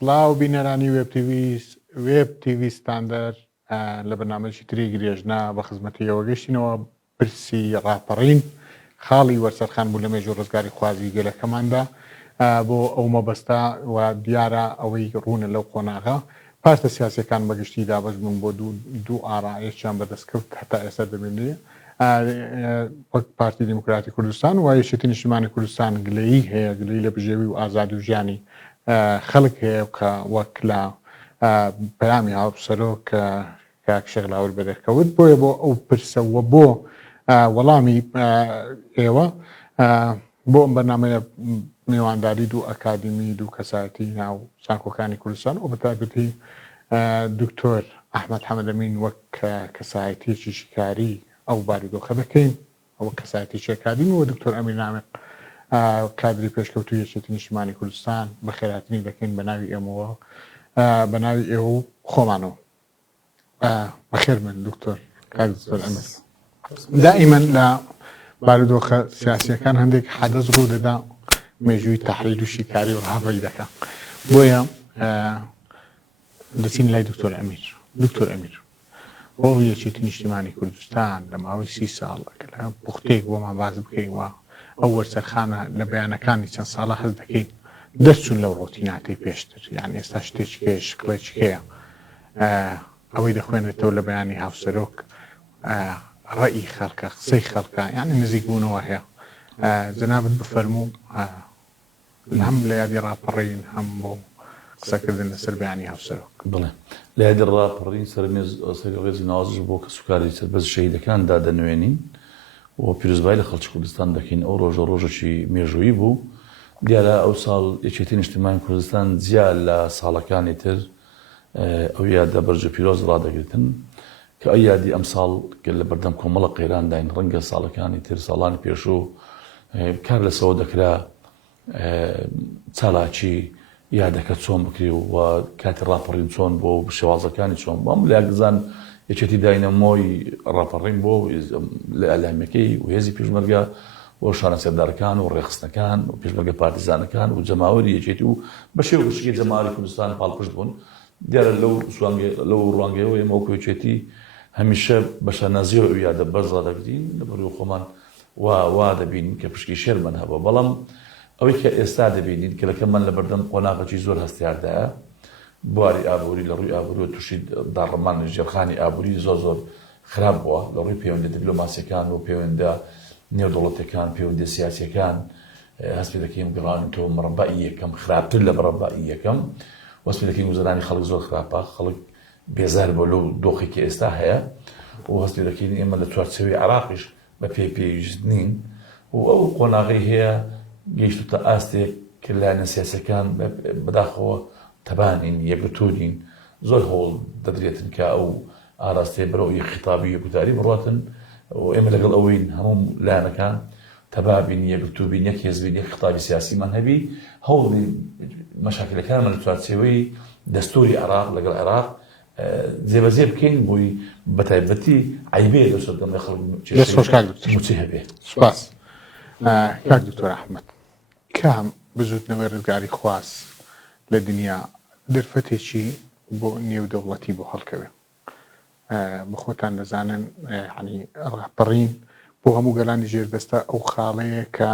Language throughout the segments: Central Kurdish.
سڵاو بینەرانی وێب تیوی ستاندەر لە بەنامەی تری گرێژنا بە خزمەتیەوە گەشتینەوە پرسی ڕاپەڕین خاڵی وەرسەرخان بوو لە مێژوو ڕزگاری خوازی گەلەکەماندا بۆ ئەو مەبەستا و دیارە ئەوەی ڕوونە لەو قۆناغا پارتە سیاسیەکان بەگشتی دابەش بوون بۆ دوو ئارایەکیان بەدەستکەوت هەتا ئێستا دەبێنێ وەک پارتی دیموکراتی کوردستان و یەکێتی نیشتیمانی کوردستان گلەیی هەیە گلەی لە بژێوی و ئازادی و ژیانی خەڵک هەیە کە وەک لە پەیامی هاوسەرۆک کاک شێخلاور بەدەرکەوت بۆیە بۆ ئەو پرسەوە بۆ وەڵامی ئێوە بۆ ئەم بەرنامەیە میوانداری دوو ئەکادمی دوو کەسایەتی ناو سانکۆکانی کوردستان و بەتایبەتی دکتۆر ئەحمەد حەمەدەمین وەک کەسایەتیەکی شیکاری ئەو بارودۆخە دەکەین ئەوە کەسایەتی شێکادین و دکتۆر ئەمیر نامق کادری پێشکەوتوی یەکێتی نیشتیمانی کوردستان بە خێراتنی دەکەین بە ناوی ئێمەوە بە ناوی ئێوە و خۆمانەوە بەخێر من دکتۆر کاک ئەمیر دائیمەن لە بارودۆخە سیاسیەکان هەندێک حەدەث ڕوو دەدا مێژووی تەحلیل و شیکاری و ڕاهەڵی دەکات بۆیە دەچین لای دکتۆر ئەمیر دکتۆر ئەمیر بۆ یەکێتی نیشتیمانی کوردستان لە ماوەی 30 ساڵ لە پوختەیەک بۆمان باز بکەینەوە ئەو وەرسەرخانە لە بەیانەکانی چەند ساڵە هەست دەکەین دەرچوون لەو ڕۆتیناتەی پێشتر یان ئێستا شتێکی هەیە شکڵێکی هەیە ئەوەی دەخوێنێتەوە لە بەیانی هاوسەرۆک ڕەئی خەڵکە قسەی خەڵکە یانی نزیک بوونەوە هەیە جەنابەت بفەرموو هەم لە یادی ڕاپەڕین هەم بۆ قسەکردن لەسەر بەیانی هاوسەرۆک بڵێ لە یادی ڕاپەڕین سەرڕێزی ناوازش بۆ کە سوکاری سەربەز شەهیدەکاندا دەنوێنین و پیرۆزبایی لە خەڵکی کوردستان دەکەین ئەو ڕۆژێکی مێژوویی بوو دیارە ئەو ساڵ یەکێتی نیشتیمانی کوردستان جیا لە ساڵەکانی تر ئەو یادە بەرجە پیرۆز ڕادەگرتن کە ئەو یادی ئەم ساڵ لە بەردەم کۆمەڵە قەیرانداین ڕەنگە ساڵەکانی تر ساڵانی پێشوو کار لەسەوە دەکرا چالاکی یادەکە چۆن بکری و کاتی ڕاپەڕین چۆن بۆ شێوازەکانی چۆن بۆم لە یاگزان یەکێتی داینەمۆی ڕاپەڕین بۆ لە ئەلامەکەی و هێزی پێشمەرگە بۆ شانەسێردارەکان و ڕێخستنەکان و پێشمەرگە پارتیزانەکان و جەماوەری یەکێتی و بە شێوەیەکی جەماوەری کوردستان پاڵپشت بوون دیارە لەو ڕوانگەیەوە ئێمە وەکو یەکێتی هەمیشە بە شانازیەوە ئەو یادە بەرز ڕادەگرین لەبەرەوەی خۆمان وا دەبینین کە پشکی شێرمان هەبووە بەڵام ئەوەی کە ئێستا دەبینین کە لەکەمان لە بەردەم قۆناغێکی زۆر هەستیاردایە بواری ئابووری لە ڕووی ئابووری و تووشی داڕەمان ژێرخانی ئابووری زۆر خراپ بووە لە ڕووی پەیوەندی دیپلۆماسیەکان و پەیوەندە نێودەوڵەتیەکان پەیوەندی سیاسیەکان هەست پێ دەکەین گەڕانێتەوە مەڕەبای یەکەم خراپتر لە مەڕەبای یەکەم وەست پێ دەکەین گوزەرانی خەڵک زۆر خراپە خەڵک بێزار بۆ لەو دۆخێکی ئێستا هەیە و هەست پێ دەکەین ئێمە لە چوارچێوەی عێراقیش بە پێویست نین و ئەو قۆناغی هەیە گەیشتوتە ئاستێک کە لایەنە سیاسیەکان بەداخەوە تەبانین یەکگرتوونین زۆر هەوڵ دەدرێتن کە ئەو ئاراستەیە بەرەو خیتابی یەکوتاری بڕاتن و ئێمە لەگەڵ ئەوەین هەموو لایەنەکان تەبابین یەکگرتووبین یەک هێزبین یەک خیتابی سیاسیمان هەبی هەوڵی مەشاکلەکانمان لە چوارچێوەی دەستوری عێراق لەگەڵ عێراق جێبەجێ بکەین بۆی بەتایبەتی عیبێ لەسەر دەم لە خەڵکی هەبێ سوپاس کاک دکتۆر ئەحمەد کام بزوتنەوەی ڕزگاری خواست لە دنیا دەرفەتێکی بۆ نێودەوڵەتی بۆ هەڵکەوێ بخۆتان دەزانن ینی ڕاپەڕین بۆ هەموو گەلانی ژێردەستە ئەو خاڵەیە کە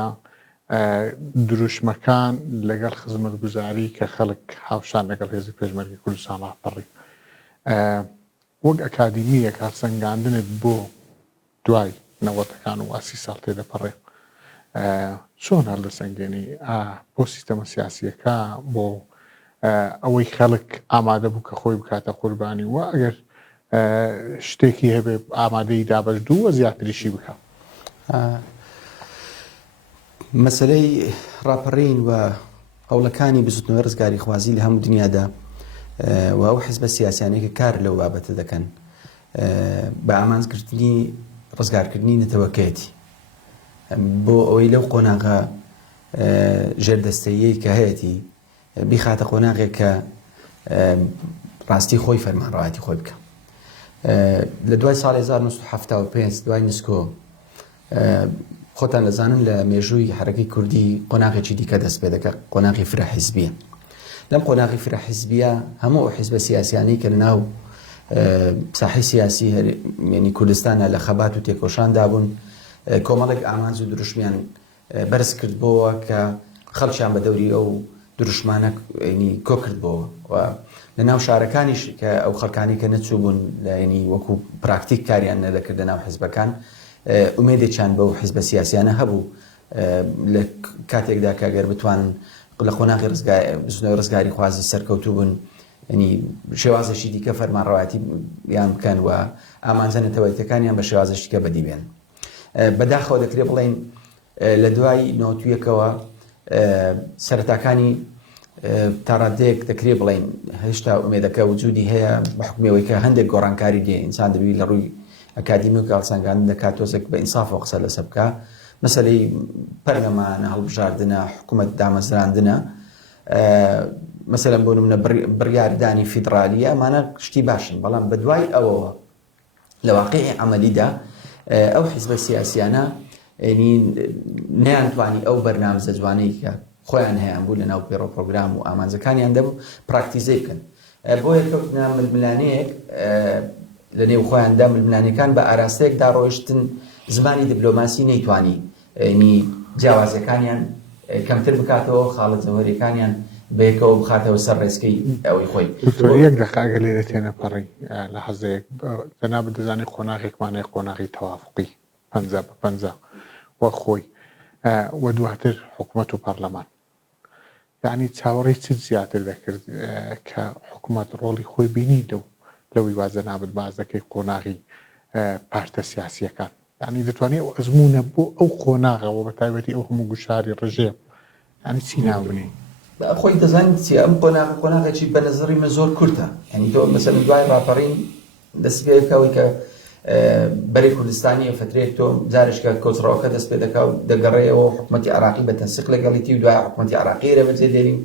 دروشمەکان لەگەڵ خزمەتگوزاری کە خەڵک هاوشان لەگەڵ هێزی پێشمەرگی کوردستان ڕاپەڕی وەک ئەکادیمیەک هەڵسەنگاندنت بۆ دوای نەوەتەکان و واسی ساڵ تێدەپەڕێ چۆن هەڵدەسەنگێنی بۆ سیستەمە سیاسیەکە بۆ ئەوەی خەڵک ئامادە بوو کە خۆی بکاتە قوربانی و ئەگەر شتێکی هەبێ ئامادەی دابەشدوو وە زیاتریشی بکە مەسەلەی ڕاپەڕین و هەوڵەکانی بزوتنەوەی ڕزگاری خوازی لە هەموو دنیادا و ئەو حیزبە سیاسیانەیە کار لەو بابەتە دەکەن بە ئامانجکردنی ڕزگارکردنی نەتەوەکەیەتی بۆ ئەوەی لەو قۆناغا ژێردەستەیەی کە هەیەی بیخاتە قۆناغێک کە ڕاستی خۆی فەرمانڕەواتی خۆی بکە لە دوای ساڵی 1975 دوای نسکۆ خۆتان دەزانن لە مێژووی حرەکەی کوردی قۆناغێکی دیکە دەست پێ دەکات قۆناغی فرەحیزبیە لەم قۆناغی فرەحیزبیە هەموو حیزبە سیاسیانەی کە لەناو ساحەی سیاسی یعنی کوردستانە لە خەبات و تێکۆشاندا بوون کۆمەڵێک ئامانج و دروشمیان بەرز کردبەوە کە خەڵکیان بە دەوری ئەو دروشمانە کۆ کردبەوە و لە ناو شارەکانیش کە ئەو خەڵکانی کە نەچوو بوون ینی وەکو پراکتیک کاریان نەدەکرد لە ناو حیزبەکان ئومێدێکیان بەو حیزبە سیاسیانە هەبوو لە کاتێکدا کە گەر بتوانن لە قۆناغی ڕزگاری خوازی سەرکەوتوو بوون ینی شێوازەشی دیکە فەرمانڕەوایەتی یان بکەن و ئامانجە نەتەوەیەکەکانیان بە شێوازەشی کە بەدی بێن بەداخەوە دەکرێت بڵێن لە دوای نۆتویەکەوە سەرەتاکانی تاڕادەیەک دەکرێت بڵێن هێشتا ئومێدەکە وجودی هەیە بە حکومەوەی کە هەندێک گۆڕانکاری دێ ئینسان دەبی لە ڕووی ئەکادیمی و کاڵسانگان دەکات تۆزێک بە ئینسافەوە قسە لەسە بکە مەسەلەی پەرلەمانە هەڵبژاردنە حکوومەت دامەزراندنە مەسەلەن بۆ نمونە بڕیاردانی فیدرالی ئەمانە شتی باشن بەڵام بە دوای ئەوەوە لە واقعی عەمەلیدا ئەو حیزبە سیاسیانە نەیانتوانی ئەو بەرنامزە جوانەی کە خۆیان هەیەیان بوو لە ناو پێڕۆ پرۆگرام و ئامانجەکانیان دەبوو پراکتیزەی بکەن بۆیە کەوتنە ململانەیەک لە نێو خۆیاندا ململانەکان بە ئاراستەیەکدا ڕۆیشتن زمانی دیبلۆماسی نەیتوانی جیاوازەکانیان کەمتر بکاتەوە خاڵە جەوهەریەکانیان بەیەکەوە بخاتەوە سەر ڕێسکەی ئەوەی خۆی یەک دەقەگە لێرە تێنەپەڕی لە حەزەیەک جەنابەت دەزانێت قۆناغێکمانەیە قۆناغی تەوافقی 50 بە 50 وە خۆی وە دواتر حکوومەت و پەرلەمان یعنی چاوەڕێی چ زیاتر دەکرد کە حکوومەت ڕۆڵی خۆی بینی لەوەی وازە نابێت باز دەکەی قۆناغی پارتە سیاسیەکان یعنی دەتوانێت ئەو ئەزمونە بۆ ئەو قۆناغەوە بە تایبەتی ئەو هەموو گوشاری ڕژێ یعنی چی ناوبنی خۆی دەزانیت چی ئەم قۆناغێکی بە نەزەری من زۆر کورتە ینی تۆ مەسەلەن دوای ڕاپەڕین دەست پێ بکەوەی کە بەری کوردستانی فترێک تۆ جارشکە کۆچڕەوەکە دەست پێ دەکا و دەگەڕێەوە حکوومەتی عراقی بە تەنسیق لەگەڵیتی و دوای حکوومەتی عراقی رەبەجێ دێرین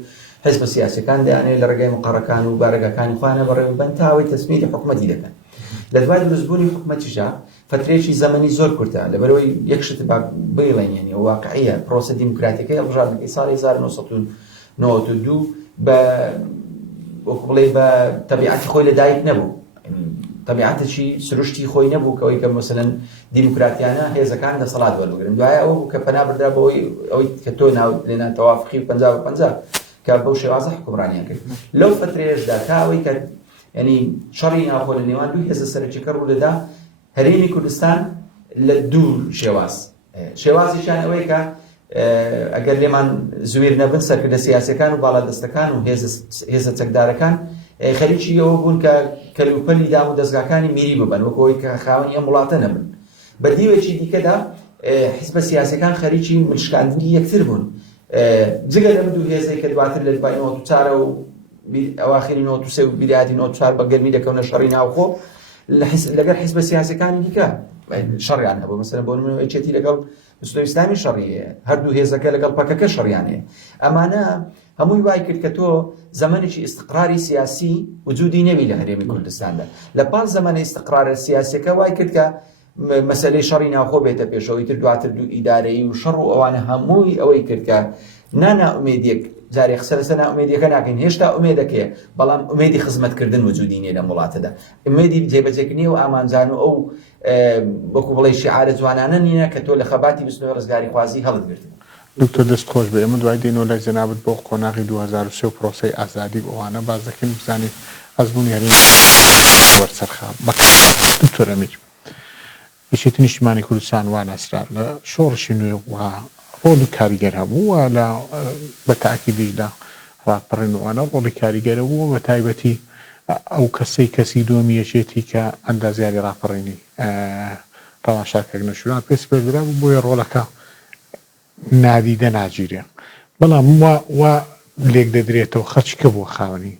حیزبە سیاسیەکان دەیانێت لە ڕێگای مقەڕەکان و بارەگەکانی خۆیانە بەڕێوە بن تاوەی تەسمیری حکوومەتی دەکەن لە دوای دروستبوونی حکوومەتیشا فترێکی زەمەنی زۆر کورتە لەبەرەوەی یەک شت بڵێن یعنی واقعیە پرۆسە دیموکراتیەکەی هەڵبژاردنەکەی ساڵی 1992 بە وەکو بڵێ بە تەبیعەتی خۆی لەدایک نەبوو تەبیعەتێکی سروشتی خۆی نەبوو کەوەی کە مەسەلەن دیموکراتیانە هێزەکان دەسەڵات وەربگرن دوایە ئەوە بوو کە پەنا بردرا بەوەی ئەوەی کە تۆ لێنا تەوافقی 50 بە 50 کە بەو شێوازە حکومڕانیان کرد لەو فترەیەشدا تا ئەوەی کە ینی شەڕی ناوخۆ لە نێوان دوو هێزە سەرەکیەکە ڕوو دەدا هەرێمی کوردستان لە دوو شێوازیشان ئەوەی کە ئەگەر لێمان زوێر نەبن سەرکردە سیاسەکان و باڵادەستەکان و هێزە چەکدارەکان خەریکی ئەوە بوون کە کەلوپەلی دام و دەستگاکانی میری ببن وەکەوەی کە خاوەنی ئەم وڵاتە نەبن بە دیوێکی دیکەدا حیزبە سیاسەکان خەریکی ملشکاندنی یەکتر بوون جگە لەم دوو هێزەی کە دواتر لە دوای 94 و ئەواخری 93 و بیداتی 94 بە گەرمی دەکەونە شەڕی ناوخۆ لەگەر حیزبە سیاسەکانی دیکە شەڕیان هەبوو مەسەلەن بۆ نمونە ئەچێتی لەگەڵ دەستۆی ئیسلامی شەڕیە هەردوو هێزەکە لەگەڵ پەکەکە شەڕیانەیە ئەمانە هەمووی وای کرد کە تۆ زەمانێکی ئیستقراری سیاسی وجودی نەبی لە هەرێمی کوردستاندا لە پاش زەمانە ئیستقرارە سیاسیەکە وای کرد کە مەسەلەی شەڕی ناوخۆ بێتە پێشەوەی تر دواتر دوو ئیدارەیی و شەڕ و ئەوانە هەمووی ئەوەی کرد کە نانائومێدیەک جارێ قسە لەسەر نائومێدیەکە ناکەین هێشتا ئومێدەکەیە بەڵام ئومێدی خزمەتکردن وجودی نیە لەم وڵاتەدا ئومێدی جێبەجێکردنی و ئامانجان و ئەو وەکو بڵێ شیعارە جوانانە نینە کە تۆ لە خەباتی 19 ڕزگاری خوازی هەڵت گرت دکتۆر دەستخۆش بێ ئێمە دوای دێنەوە لای جەنابەت بۆ قۆناغی 2003 و پرۆسەی ئازادی ئەوانە باز دەکەین بزانیت ئەزموونی هەرێمی وەرچەرخا دکتۆر ئەمیر یەکێتی نیشتیمانی کوردستان وانەسرا لە شۆڕشی نوێ و ڕۆڵی کاریگەر هەبوو و لە بە تاکیدیشدا ڕاپەڕین وانە ڕۆڵی کاریگەرە بووە بە تایبەتی ئەو کەسی دووەمی یەکێتی کە ئەندازیاری ڕاپەڕینی تەماشاکەک نەشوران پێس پێدرا بوو بۆیە ڕۆڵەکە نادیدە ناگیرێ بەڵام وا لێک دەدرێتەوە خەچکە بۆ خاوەنی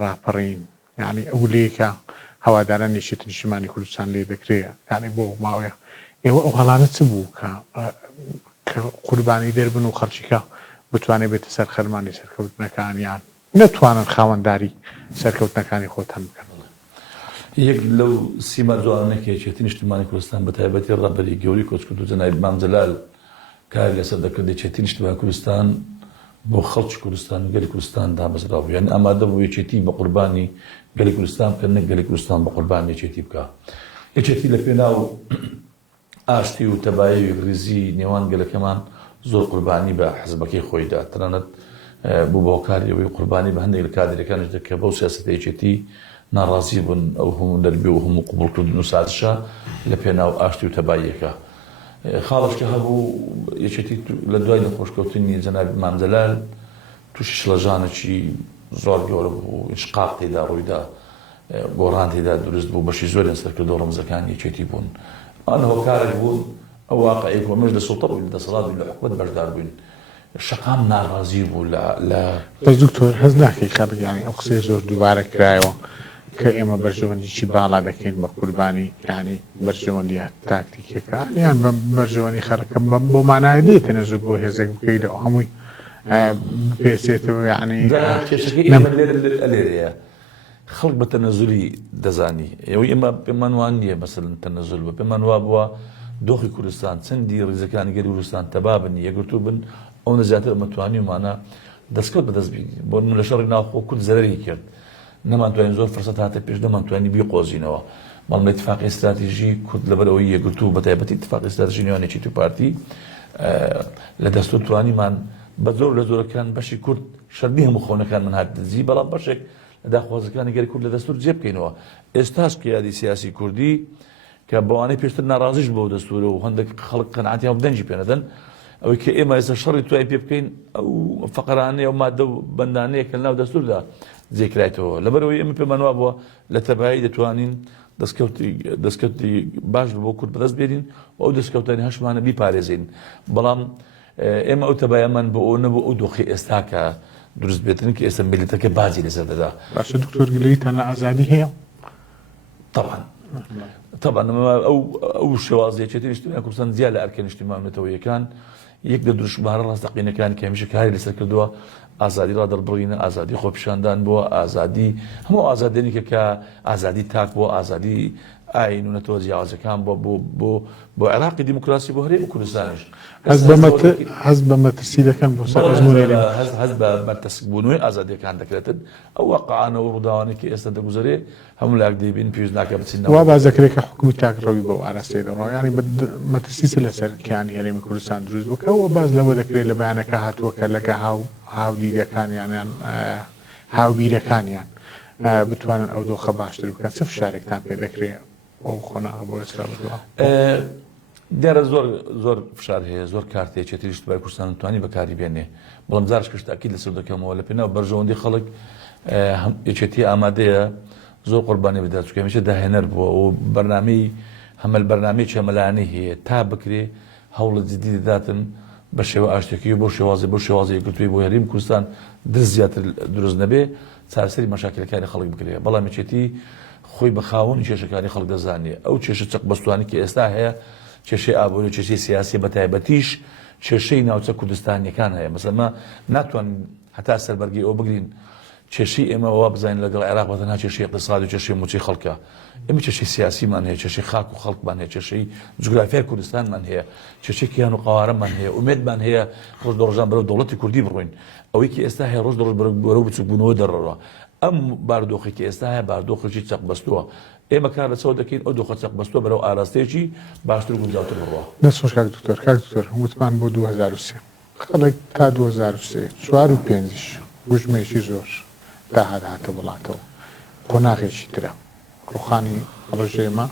ڕاپەڕین یعنی ئەو لێکە هەواداران یەکێتی نیشتیمانی کوردستان لێ دەکرێت یعنی بۆ ماوەیە ئێوە ئەو هەڵانە چ بوو کە قوربانی دەربن و خەڵکیکە بتوانێت بێتە سەر خەرمانی سەرکەوتنەکانیان نەتوانن خاوەنداری سەرکەوتنەکانی خۆتان بکەن یەک لەو سیمە جوانانێکی یەکێتی نیشتیمانی کوردستان بە تایبەتی ڕەبەری گەوری کۆچکرد و جەنابی مام جەلال کاری لەسەر دەکرد یەکێتی نیشتیمانی کوردستان بۆ خەڵکی کوردستان و گەلی کوردستان دامەزراوە یعنی ئامادە بۆ یەکێتی بە قوربانی گەلی کوردستان کە نەک گەلی کوردستان بە قوربان یەکێتی بکە یەکێتی لە پێناو ئاشتی و تەبایی و ڕیزی نێوان گەلەکەمان زۆر قوربانی بە حزبەکەی خۆیدا تەنانەت بوو بۆ کاریەوەی قوربانی بە هەندێک لە کادرەکانش دەکە بەو سیاسەتە یەکێتی ناڕازی بوون ئەو هەموو دەربێ و هەموو قبوڵکردن و سازشە لە پێناو ئاشتی و تەباییەکە خاڵشکە هەبوو یەکێتی لە دوای نەخۆشکەوتنی جەنابی مامجەلال تووشی شڵەژانێکی زۆر گەورە بوو ئیشقاق تێدا ڕوویدا گۆڕان تێدا دروست بوو بەشی زۆریان سەرکردەوە ڕەمزەکانی یەکێتی بوون ئەوە هۆکارێک بوون ئەو واقعی کۆمەش لە سوڵتە بووین لە دەسەڵات و لە حکومەت بەشدار بووین شەقام ناڕازی بوو لە بەس دکتۆر هەز ناکەی خەبگانی ئەو قسەی زۆر دووبارە کرایەوە کە ئێمە بەرژەوەندیی باڵا دەکەین بە قوربانی ینی بەرژەوەندی تاکتیکەکە یان بە بەرژەوەنی خەرەکە بۆ مانای دێتە نەزوو بۆ هێزێک بکەیتەوە هەمووی پێسێتەوە یعنی لێرەیە خەڵک بە تەنەزولی دەزانی ئەوەی ئێمە پێمان وان نییە مەسەلەن تەنەزول بە پێمان وا بووە دۆخی کوردستان چەندی ڕیزەکانی گەلی کوردستان تەبابن یەکگرتوو بن ئەو نەزیاتر ئەمەتوانیمانە دەستکەوت بەدەستبین بۆ لە شەڕی ناوخۆ کورد زەرری کرد نەمانتوانین زۆر فرسەت هاتە پێش نەمانتوانی بیقۆزینەوە بەڵام اتفاقی استراتیژی کورد لەبەرەوەی یەکگرتوو بە تایبەتی اتفاقی استراتیژی نێوانێکی تو پارتی لە دەستور توانیمان بە زۆر لە زۆرەکان بەشی کورد شەردی هەموو خۆنەکانمان هات دزی بەڵام بەشێک لە داخوازەکانی گەلی کورد لە دەستور جێ بکەینەوە ئێستاش قیادی سیاسی کوردی کە بەوانەی پێشتر ناڕازیش بۆ دەستورە و هەندێک خەڵک قەنعاتیان بدەنجی پێ نەدەن ئەوەی کە ئێمە ئێستا شەڕی توای پێ بکەین ئەو فەقەرانەیە و مادە و بەندانەیە کە ناو دەستوردا جێکرایەوە لەبەرەوەی ئێمە پێمان وا بووە لە تەبایی دەتوانین دەستکەوتی باش بۆ کورد بەدەست بێنین و ئەو دەستکەوتانی هەشمانە بیپارێزین بەڵام ئێمە ئەو تەبایەمان بۆ ئەو نەبوو ئەو دۆخی ئێستا کە دروست بێتن کە ئێستا میلیتەکە بازی لەسەر دەدا باشە دکتۆر گلەی تەنە ئازادی هەیە طبعا ئەو شێوازیەکێتی نیشتیمانی کوردستان زیاد لە ئەرکە نیشتیمانێتەوەیەکان یەک لە دروشمارە ڕاستەقینەکانی کە هەمیشە کاری لەسەر کردووە ئازادی ڕادەربڕینە ئازادی خۆپیشاندان بووە ئازادی هەموو ئازادێنێکە کە ئازادی تاک بووە ئازادی ئاین و نەتەوە جیاوازەکان بۆ عێراقی دیموکراسی بۆ هەرێمی کوردستانیش هەز بە مەترسی دەکەن بۆ هەز بە مەتەسکبوونەوەی ئازادیەکان دەکرێتن ئەو واقعانە و ڕووداوانێکی ئێستا دەگوزارێ هەموو لاک دەیبین پێویست ناکە بچینەوە وا بازەکرێت کە حکومی تاکڕەوی بۆ ئاراستەی دەڕۆ ینی مەترسیس لەسەر کیانی هەرێمی کوردستان دروست بکەوە باز لەوە دەکرێت لە بەیانەکە هاتووەکە لەگە هاودیرەکانیان هاوبیرەکانیان بتوانن ئەو دۆخە باشتر بکەن چ فشارێکتان پێ دەکرێت ئەو خۆناغ بۆ ئێستا بردووە دیارە زۆر فشار هەیە زۆر کارتێکێتی دوای کوردستان توانی بەکاری بێنێ بەڵام زارش کەشتاکی لەسەر دەکەمەوە لە پێناو بەرژەوەندی خەڵک یەکێتی ئامادەیە زۆر قوربانی بدات چونکە هەمیشە داهێنەر بووە و بەرنامەی هەمەل بەرنامەیەکی ئەمەلانەی هەیە تا بکرێ هەوڵە جدی دەداتن بە شێوە ئاشتێکی بۆ شێوازی یەکگرتووی بۆ هەرێمی کوردستان دەست زیاتر دروست نەبێ چارەسەری مەشاکلەکانی خەڵک بکرێ بەڵام یەکێتی خۆی بە خاوەن کێشەکانی خەڵک دەزانێ ئەو کێشە چەق بەستوانی کە ئێستا هەیە کێشەی ئابووری و کێشەی سیاسی بە تایبەتیش کێشەی ناوچە کوردستانیەکان هەیە مەسەلەن ناتوان هەتا سەربەرگی ئەو بگرین کێشەی ئێمە وا بزانین لەگەڵ عێراق بەتەنها کێشەی اقتصادی و کێشەی موچەی خەڵکە ئێمە کێشەی سیاسیمان هەیە کێشەی خاک و خەڵکمان هەیە کێشەی جوگرافیای کوردستانمان هەیە کێشەی کیان و قەوارەمان هەیە ئومێدمان هەیە ڕۆژ ڕۆژان بەرەو دەوڵەتی کوردی بڕۆین ئەوەی کە ئێستا هەیە ڕۆژ بەرەو بچووکبوونەوە دەڕەوە ئەم باردۆخێکی ئێستا هەیە باردۆخێکی چەق بەستووە ئێمە کار لەسەوە دەکەین ئەو دۆخە چەق بەستووە بەرەو ئاراستەیەکی باشتر و گونجاوتر بڕۆ دەستخۆش کاک دکتۆر وتمان بۆ 2023 خەڵک تا 2023 4 و 5 بژمێکی زۆر داهاتە وڵاتەوە قۆناغێکی ترە ڕوخانی ڕژێمە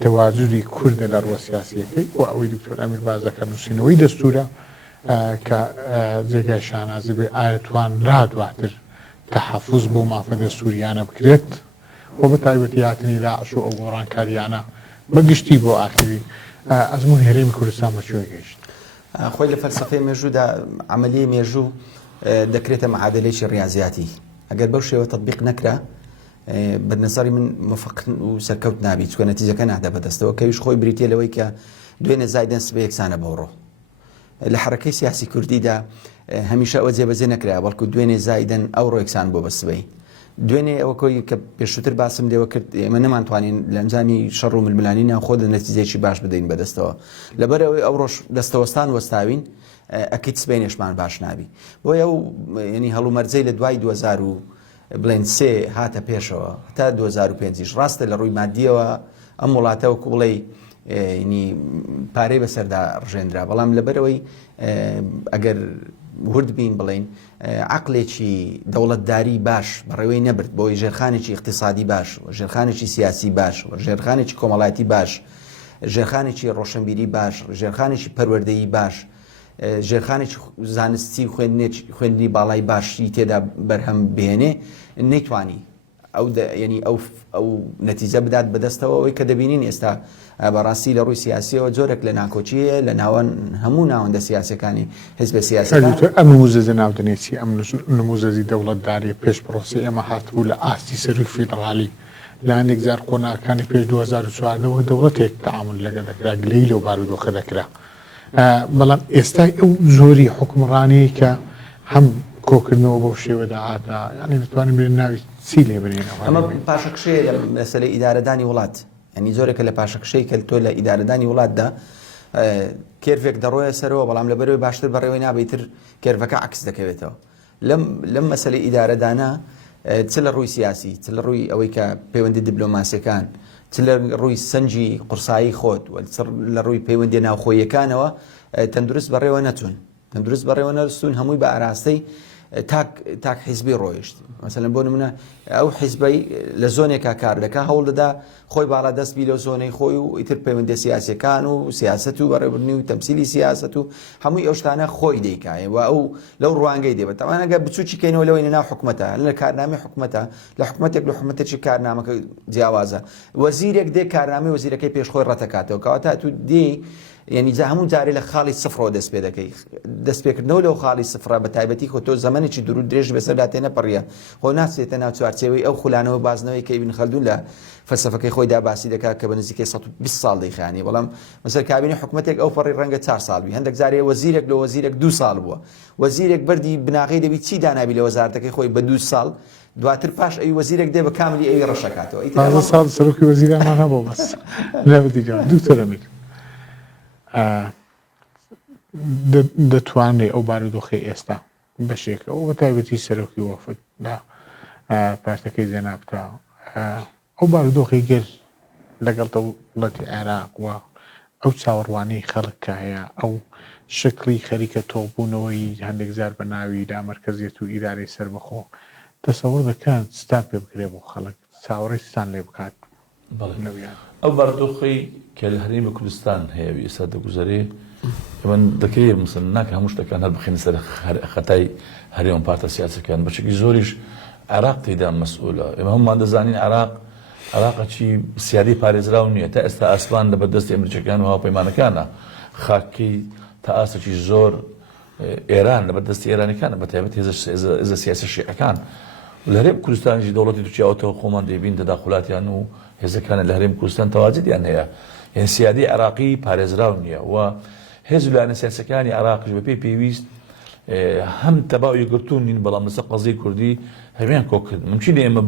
تەواجودی کوردە لە ڕوە سیاسیەکەی و ئەوەی دکتۆر ئەمیر بازەکە نووسینەوەی دەستورە کە جێگای شانازی بێ ئاەتوان رادواتر تەحەفوز بۆ مافە دەستوریانە بکرێت و بە تایبەتی هاتنی لاعش و ئەو گۆڕانکاریانە بەگشتی بۆ ئاخری ئەزموون هەرێمی کوردستان بەکوێ گەیشت خۆی لە فەلسفەی مێژوودا عملیە مێژوو دەکرێتە معادلەیەکی ریاضیاتی ئەگەر بەو شێوە تەطبیق نەکرا بەنظری من موفق و سەرکەوت نابی چونکە نەتیجەکە نادا بەدەستەوە کەویش خۆی بریتە لەوەی کە دوێنێ زایدەن سبە یەکسانە بەوڕۆ لە حرەکەی سیاسی کوردیدا هەمیشە ئەوە جێبەجێ نەکرا بەڵکو دوێنێ زایدەن ئەوڕۆ یەکسان بۆ بەسبەی دوێنێ ئەوە کۆی کە پێشووتر باسم لێوە کرد ئێمە نەمانتوانین لە ئەنجامی شەڕ و ململانی ناوخۆ لە نەتیجەیەکی باش بدەین بەدەستەوە لەبەرەوەی ئەو ڕۆژ دەستەوەستان وەستاوین ئەکیت سبینێشمان باش نابی بۆیە ئەو ینی هەڵومەرجەی لە دوای 2000 بڵێن سێ هاتە پێشەوە تا 2005 ڕاستە لە ڕووی مادیەوە ئەم وڵاتەوە کوڵی ینی پارەی بەسەردا ڕژێنرا بەڵام لەبەرەوەی ئەگەر ورد بین بڵێن عقلێکی دەوڵەتداری باش بەڕێوەی نەبرد بۆی ژێرخانێکی اقتصادی باش ژێرخانێکی سیاسی باش ژێرخانێکی کۆمەڵایەتی باش ژێرخانێکی ڕۆشنبیری باش ژێرخانێکی پەروەردەیی باش ژێرخانێکی زانستی خوێندنی باڵای باشی تێدا بەرهەم بێنێ نەیتوانی ینی ئەو نەتیجە بدات بەدەستەوەی کە دەبینین ئێستا بەڕاستی لە ڕووی سیاسیەوە جۆرێک لە ناکۆچیە لە ناوەن هەموو ناوەندە سیاسەکانی حیزب سیاسی ئەم نموزەزە ناودنێتی ئەم نموزەزی دەوڵەتداری پێش پرۆسی ئێمە هاتبوو لە ئاستی سەروی فیدڕالی لاندێک زار کۆناکانی پێش 2014ەوە دەوڵەتێک تەعامل لەگە دەکرا گلەی لەو بارودۆخە دەکرا بەڵام ئێستا ئەو زۆری حکومڕانی کە هەم کۆکردنەوە بەو شێوەدا هاتا یعنی دەتوانین بێن ناوی چی لێ بنێنەوە ئەمە پاشەکشەیە لە مەسەلەی ئیدارەدانی وڵات ینی زۆرێکە لە پاشەکشەی کە تۆ لە ئیدارەدانی وڵاتدا کێرفێک دەڕۆیە سەرەوە بەڵام لەبەرەوەی باشتر بەڕێوەی نابێتتر کێرفەکە عکس دەکەوێتەوە لەم مەسەلەی ئیدارەدانە چ لە ڕووی سیاسی چ لە ڕووی ئەوەی کە پەیوەندی دیبلۆماسیەکان چ لە ڕووی سەنجی قورسایی خۆت لە ڕووی پەیوەندی ناوخۆیەکانەوە تەندروست بەڕێوە نەچوون تەندروست بەڕێوە نەرسون هەمووی بە ئاراستەی تاک حیزبی ڕۆیشت مەسەلەن بۆ نمونە ئەو حیزبەی لە زۆنێکا کار دەکا هەوڵ دەدا خۆی باڵا دەستبی لەو زۆنەی خۆی و ئیتر پەیوەندی سیاسیەکان و سیاست و بەڕێوەبردنی و تەمسیلی سیاست و هەمووی ئەو شتانە خۆی دەیکایە و ئەو لەو ڕوانگەی دێبێت تەمان ئەگەر بچووکی کەینەوە لەوەی ناو حکومەتە لە کارنامەی حکومەتە لە حکومەتێک لە حکومەتێکی کارنامەکە جیاوازە وەزیرێک دێ کارنامەی وەزیرەکەی پێشخۆی ڕەتەکاتەوە کەواتە تو دێ ینی جا هەموو جارێ لە خاڵی سفرەوە دەست پێ دەکەی دەستپێکردنەوە لەو خاڵی سفرە بە تایبەتی خۆ تۆ زەمانێکی دوور و درێژ بەسەردا تێنە پەڕیە خۆ ناچێتە ناو چوارچێوەی ئەو خولانەوە بازنەوەی کە ئیبن خەلدون لە فەلسەفەکەی خۆیدا باسی دەکات کە بە نزیکەی 120 ساڵ دەیخوانی بەڵام مەسەر کابینی حکومەتێک ئەو پەڕی ڕەنگە 4 ساڵ بی هەندێک جارێ وەزیرێک لە وەزیرێک 2 ساڵ بووە وەزیرێک بەردی بناغی دەبی چی دانابی لە وەزارەتەکەی خۆی بە 2 ساڵ دواتر پاش ئەوی وەزیرێک دێ بە کاملی ئەوی ڕەشەکاتەوە 15 ساڵ سەرۆکی وەزیرانمان هەبوو بەس نەبدیجان دوکتۆر ئەمیر دەتوانێت ئەو بارودۆخی ئێستا بەشێکەوە بە تایبەتی سەرۆکی وەفد لە پارتەکەی زێنابتا ئەو بارودۆخی گەر لەگەڵ دەوڵەتی عێراق وە ئەو چاوەڕوانەی خەڵک کە هەیە ئەو شکلی خەریکە تۆڵبوونەوەی هەندێک زار بە ناوی دامەرکەزیەت و ئیدارەی سەربەخۆ تەسەوڕ دەکەن ستان پێ بکرێ بۆ خەڵک چاوەڕێی ستان لێ بکات ئەو بارودۆخی کە لە هەرێمی کوردستان هەیە ئێستا دەگوزارێ من دەکرێت مثلا ناکە هەموو شتەکان هەر بخینە سەر خەتای هەرێم پارتە سیاسەکان بەشێکی زۆریش عێراق تێدا مەسئولە ئێمە هەمومان دەزانین عێراقی سیادی پارێزراو نییە تا ئێستا ئاسمان لە بەردەستی ئەمریکەکان و هاوپەیمانەکانە خاکی تا ئاسێکی زۆر ئێران لە بەردەستی ئێرانەکانە بە تایبەت هێزە سیاسی شیعەکان لە هەرێم کوردستانیش دەوڵەتی تووچیاوەتەوە خۆمان دەبین تەداخڵاتیان و هێزەکانە لە هەرێم کوردستان تەواجدیان هەیە یعنی سیادی عێراقی پارێزراو نییە و هێز لایەنە سیاسەکانی عێراقیش بە پێی پێویست هەم تەباو یەکگرتوون نین بەڵام لەسەر قەزەی کوردی هەمیان کۆکرد ممکنە ئێمە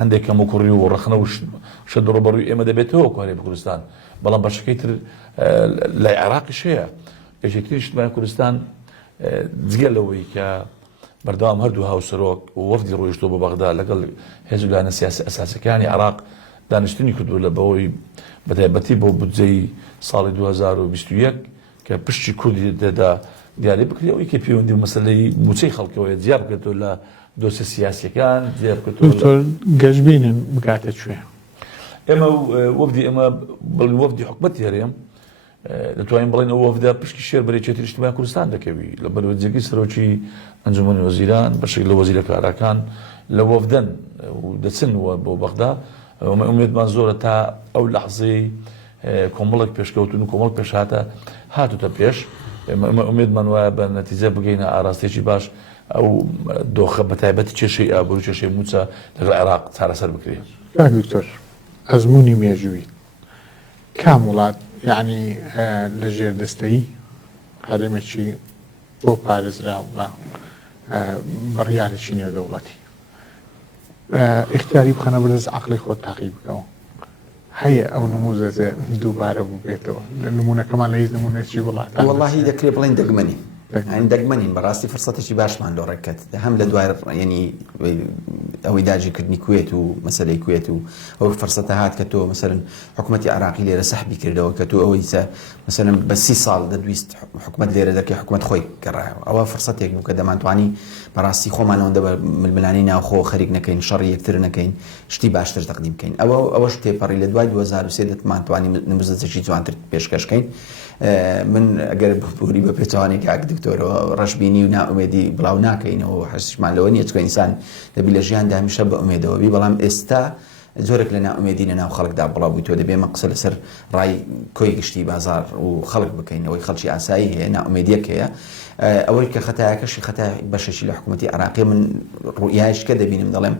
هەندێک کەم و کوڕی و ڕەخنە و شەد ڕۆبەڕووی ئێمە دەبێتەوە هەرێمی کوردستان بەڵام بەشەکەی تر لای عێراقیش هەیە یەکێتی نیشتیمانی کوردستان جگە لەوەی کە بەردەوام هەردوو هاوسەرۆک وەفدی ڕۆیشتۆ بە بەغدا لەگەڵ هێز لایەنە سیاسی ئەساسەکانی عێراق دانیشتنی کردووە لە بەوەی بەتایبەتی بۆ بودجەی ساڵی 2021 کە پشتی کوردی دەدا دیاری بکرێ ئەوەی کە پەیوەندی مەسەلەی موچەی خەڵکەوەیە جیا بکرێتەوە لە دۆسە سیاسیەکان جیا بکرێتەوە گەشتبینن بگاتە کوێ ئێمە وەفدی ئێمە بڵین وەفدی حکومەتی هەرێم دەتوانین بڵێن ئەو وەفدە پشتی شێر بەرەکێتی نیشتیمانی کوردستان دەکەوی لە بەروەرجێکی سەرۆکی ئەنجومەنی وەزیران بەشێک لە وەزیرە کاراکان لە وەفدەن و دەچن بۆ بەغدا ئومێدمان زۆرە تا ئەو لەحزەی کۆمەڵێک پێشکەوتون و کۆمەڵ پێش هاتوتە پێش ئومێدمان وایە بە نەتیجە بگەینە ئاراستێکی باش ئەو دۆخە بە تایبەتی کێشەی ئابوور و کێشەی موچە لەگەڵ عێراق چارەسەر بکرێت. دکتۆر ئەزمموی مێژووی کام وڵات یعنی لە ژێردەستەیی هەرێمێکی بۆ پارێزراو بە بڕیارێکی نێودەوڵەتی اختیاری بخەنە بەرز عەقڵی خۆت تاقی بکەوە هەیە ئەو نموزەزە دووبارە بوو بێتەوە لە نمونونەکەمان لە هیچ نمونەیەکی وڵاتان وەڵاهی دەکرێت بڵێن دەگمەنی دەگمەنین بەڕاستی فرسەتێکی باشمان لۆ ڕێککەت هەم لە دوای ینی ئەوەی داگیرکردنی کوێت و مەسلەی کوێت و ئەو فرسەتە هات کە تۆ مەسەرن حکوومەتی عراقی لێرە سەحبی کردەوە کە تۆ ئەوەی مەسەرن بە 30 ساڵ دەدویست حکوومەت لێرە دەکەی حکوومەت خۆی گەڕایەوە ئەوە فرسەتێک بوو کە دەمانتوانی بەڕاستی خۆمانەوەندە بە ململانی ناوخۆ خەریک نەکەین شەڕی یەکتر نەکەین شتی باشتر تەقدیم بکەین ئەوەش تێپەڕی لە دوای 2023 دەتمانتوانی نموزەتێکی جوانتر پێشکەشکەین من ئەگەر بپوری بە پێچوانێک کاک دکتۆرەوە ڕەشببینی و ناومێدی بڵاو ناکەینەوە حەسیشمان لەوە نیە چکە ئینسان دەبی لە ژیاندا هەمیشە بە ئومێدەوەبی بەڵام ئێستا زۆرێک لە ناومێدی لە ناو خەڵکدا بڵاو بووی تۆ دەبێ مەقسە لەسەر ڕای کۆی گشتی بازار و خەڵک بکەینەوەی خەڵکی ئاسایی هەیە ناومێدیەک هەیە ئەوەی کە خەتایەکەشی خەتا بەشێکی لە حکوومەتی عراقی من ڕوئایشکە دەبینم دەڵێم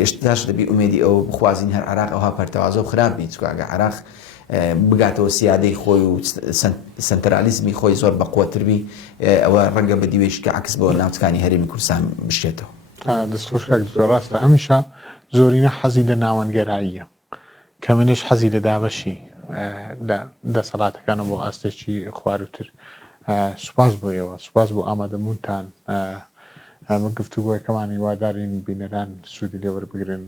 ئێستاش دەبی ئومێدی ئەو بخوازین هەر عراق ئەوها پەرتەوازە و خراپی چکاگە عراق بگاتەوە سیادەی خۆی و سنترالیزمی خۆی زۆر بەقوتربی ئەوە ڕەنگە بە دیوێشکە عکس بۆ ناوچەکانی هەرێمی کوردستان بشێتەوە دەستخۆشکە ڕاستە هەمیشە زۆرینە حەزی لە ناوەنگەراییە کە منش حەزی لە دابەشی دەسەڵاتەکانە بۆ ئاستێکی خواروتر سوپاس بۆیەوە سوپاس بۆ ئامادەبوونتان من گفتوگۆیەکەمانی وادارین بینەران سوودی لێوەربگرن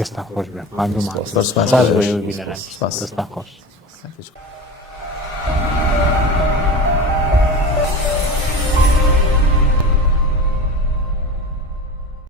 دەستان خۆش بێ ماندوومان دەستان خۆش